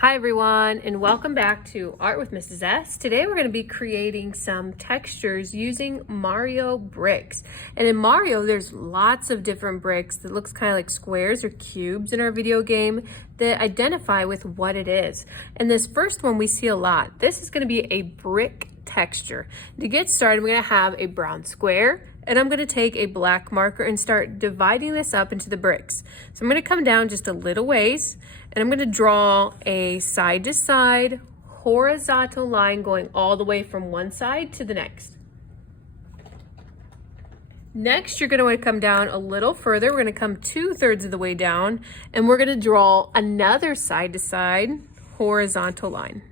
Hi everyone, and welcome back to Art with Mrs. S. Today we're going to be creating some textures using Mario bricks. And in Mario, there's lots of different bricks that looks kind of like squares or cubes in our video game that identify with what it is. And this first one we see a lot. This is going to be a brick texture. To get started, we're going to have a brown square, and I'm going to take a black marker and start dividing this up into the bricks. So I'm going to come down just a little ways, and I'm going to draw a side to side horizontal line going all the way from one side to the next. Next, you're going to want to come down a little further. We're going to come 2/3 of the way down, and we're going to draw another side to side horizontal line.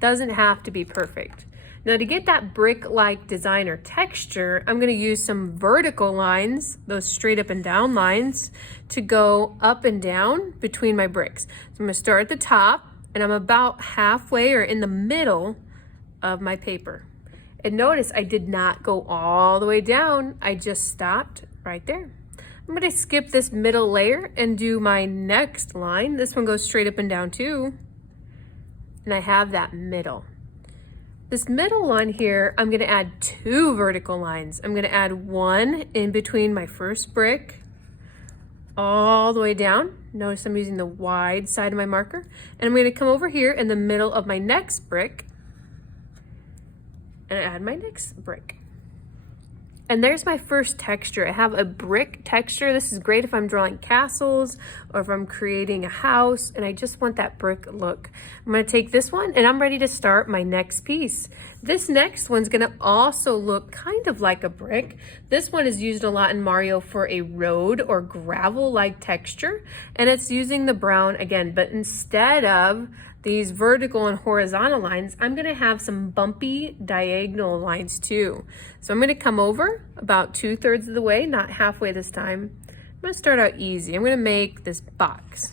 Doesn't have to be perfect. Now to get that brick-like design or texture, I'm going to use some vertical lines, those straight up and down lines, to go up and down between my bricks. So I'm going to start at the top, and I'm about halfway or in the middle of my paper. And notice I did not go all the way down. I just stopped right there. I'm going to skip this middle layer and do my next line. This one goes straight up and down too. And I have that middle. This middle line here, I'm going to add 2 vertical lines. I'm going to add one in between my first brick all the way down. Notice I'm using the wide side of my marker. And I'm going to come over here in the middle of my next brick and add my next brick. And there's my first texture. I have a brick texture. This is great if I'm drawing castles or if I'm creating a house and I just want that brick look. I'm going to take this one and I'm ready to start my next piece. This next one's going to also look kind of like a brick. This one is used a lot in Mario for a road or gravel-like texture, and it's using the brown again, but instead of these vertical and horizontal lines, I'm going to have some bumpy diagonal lines too. So I'm going to come over about 2/3 of the way, not halfway this time. I'm going to start out easy. I'm going to make this box.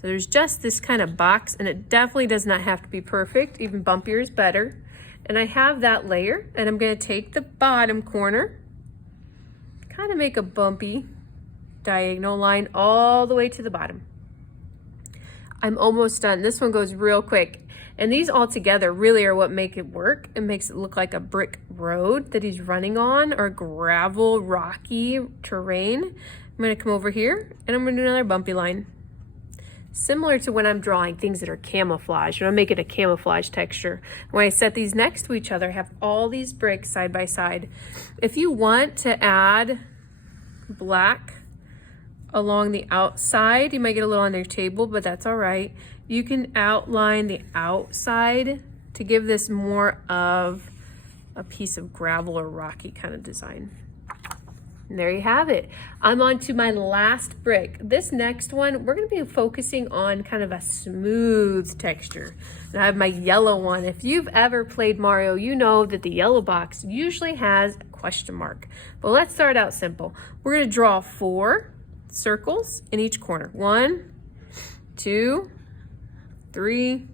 So there's just this kind of box, and it definitely does not have to be perfect. Even bumpier is better. And I have that layer, and I'm going to take the bottom corner, kind of make a bumpy diagonal line all the way to the bottom. I'm almost done. This one goes real quick. And these all together really are what make it work. It makes it look like a brick road that he's running on, or gravel, rocky terrain. I'm going to come over here and I'm going to do another bumpy line. Similar to when I'm drawing things that are camouflage. I'm making a camouflage texture. When I set these next to each other, I have all these bricks side by side. If you want to add black along the outside, you might get a little on your table, but that's all right. You can outline the outside to give this more of a piece of gravel or rocky kind of design. And there you have it. I'm on to my last brick. This next one, we're going to be focusing on kind of a smooth texture. And I have my yellow one. If you've ever played Mario, you know that the yellow box usually has a question mark. But let's start out simple. We're going to draw 4 circles in each corner. 1, 2, 3,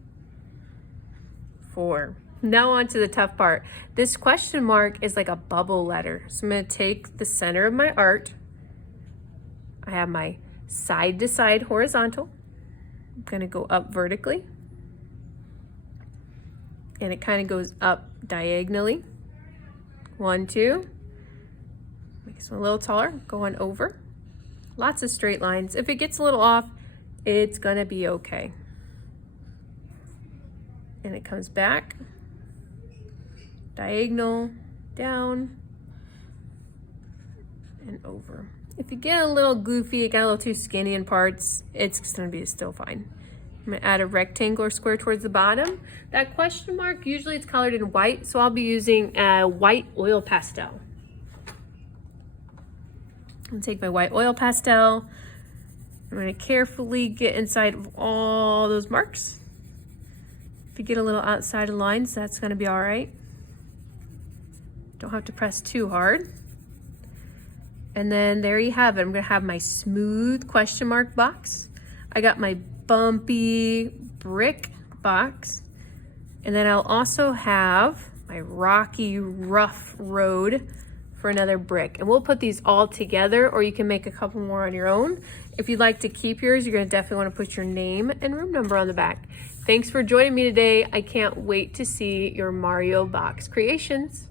4. Now on to the tough part. This question mark is like a bubble letter. So I'm going to take the center of my art. I have my side to side horizontal. I'm going to go up vertically. And it kind of goes up diagonally. 1, 2. Make this one a little taller. Going over. Lots of straight lines. If it gets a little off, it's going to be okay. And it comes back. Diagonal, down, and over. If you get a little goofy, it got a little too skinny in parts, it's going to be still fine. I'm going to add a rectangle or square towards the bottom. That question mark, usually it's colored in white, so I'll be using a white oil pastel. I'm going to take my white oil pastel. I'm going to carefully get inside of all those marks. If you get a little outside of lines, that's going to be all right. Don't have to press too hard. And then there you have it. I'm going to have my smooth question mark box. I got my bumpy brick box. And then I'll also have my rocky, rough road for another brick. And we'll put these all together, or you can make a couple more on your own. If you'd like to keep yours, you're gonna definitely wanna put your name and room number on the back. Thanks for joining me today. I can't wait to see your Mario box creations.